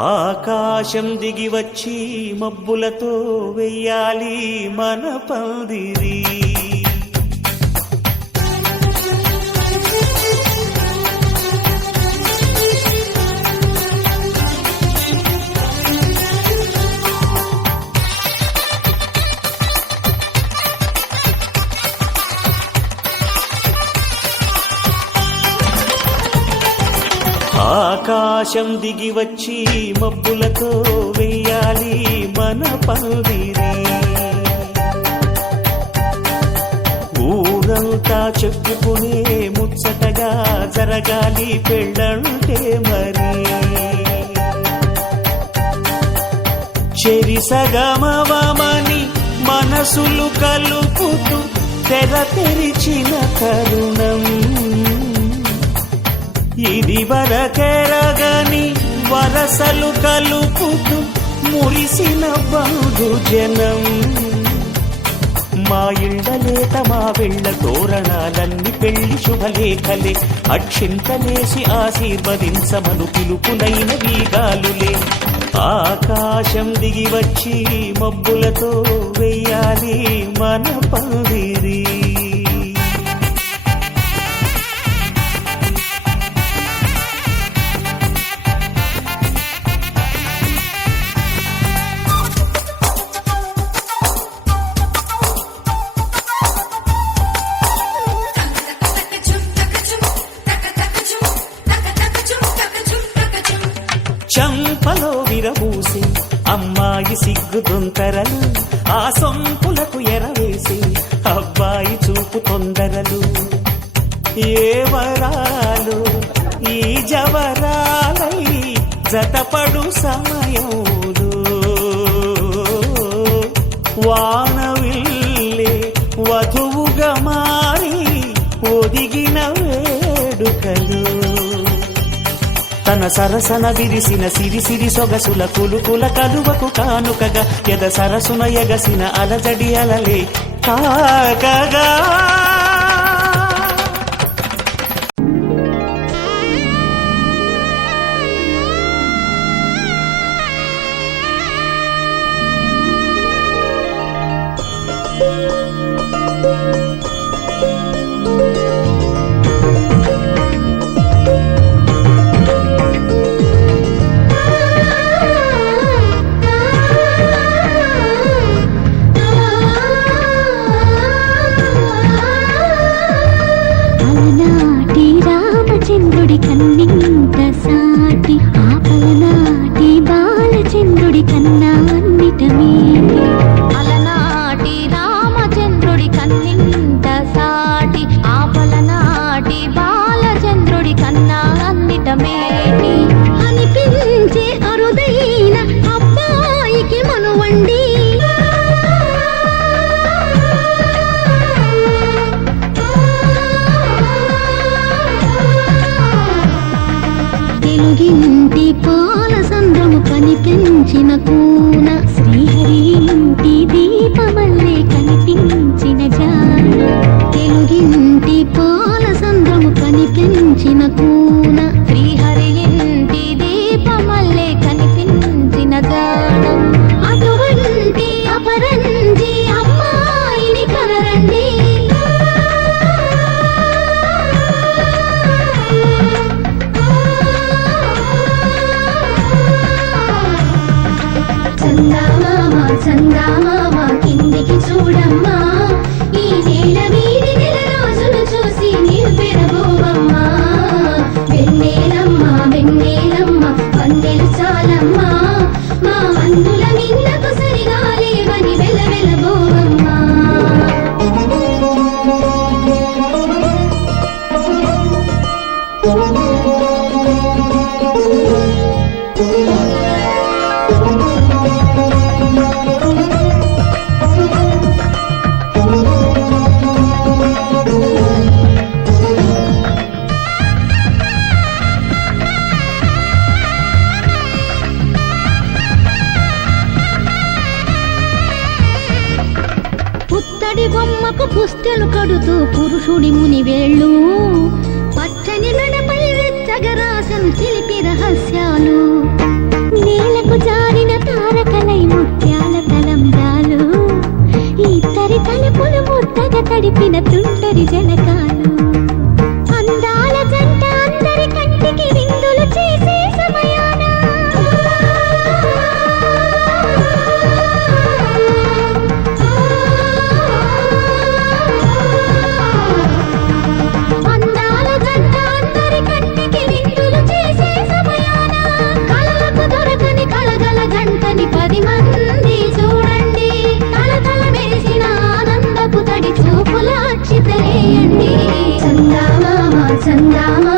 ఆకాశం దిగి వచ్చి మబ్బులతో వెయ్యాలి మన పందిరి. ఆకాశం దిగి వచ్చి మబ్బులతో వెయ్యాలి మన పందిరి. ఊరంతా చెప్పుకునే ముచ్చటగా జరగాలి పెళ్ళంటే మరి. చెరిసగమవమని మనసులు కలుపుతూ తెర తెరిచిన తరుణం ఇది వరకెరగని వరసలు కలుపుతూ మురిసిన బంధుజనం. మా ఇళ్ళలేత మా వెళ్ళ తోరణాలన్నీ పెళ్లి శుభలేఖలే. అక్షింతలేసి ఆశీర్వదించమను పిలుపులైన వీగాలులే. ఆకాశం దిగి వచ్చి మబ్బులతో వెయ్యాలి మన పందిరి. చంపలో విరబూసి అమ్మాయి సిగ్గు దొంతరలు. ఆ సొంపులకు ఎరవేసి అబ్బాయి చూపు తొందరలు. ఏ వరాలు ఈ జవరాలై జతపడు సమయంలో వానవిల్లే వధువుగా మారి ఒదిగిన వేడుకలు. తన సరసన విరిసిన సిరిసిరి సొగసుల కులుకుల కలువకు కానుకగా ఎద సరసున ఎగసిన అలజడి అలలే కాకగా. తెలుగింటి పాల సంద్రము కనిపించిన కూన శ్రీహరి ఇంటి దీపమల్లే కనిపించిన జాన. తెలుగింటి పాల సంద్రము కనిపించిన కూన శ్రీహరి ఇంటి దీపమల్లే కనిపించిన జాన. అటువంటి అపరంజి అమ్మాయిని కనరండి. చందామామ కిందికి చూడమ్మా, ఈ నేల మీది నెల రోజులు చూసి నీవు పెరగోవమ్మా. వెన్నెలమ్మ వెన్నెలమ్మ వందెలు చాలమ్మా, మా అందుల నిన్నకు సరిగా లేవని వెలవెలబోవమ్మా. పుత్తడి బొమ్మకు పుస్తెలు కడుతూ పురుషుడి ముని వేళ్ళు, పచ్చని మెడపై వెచ్చగరాసను చిలిపి రహస్యాలు. చందామా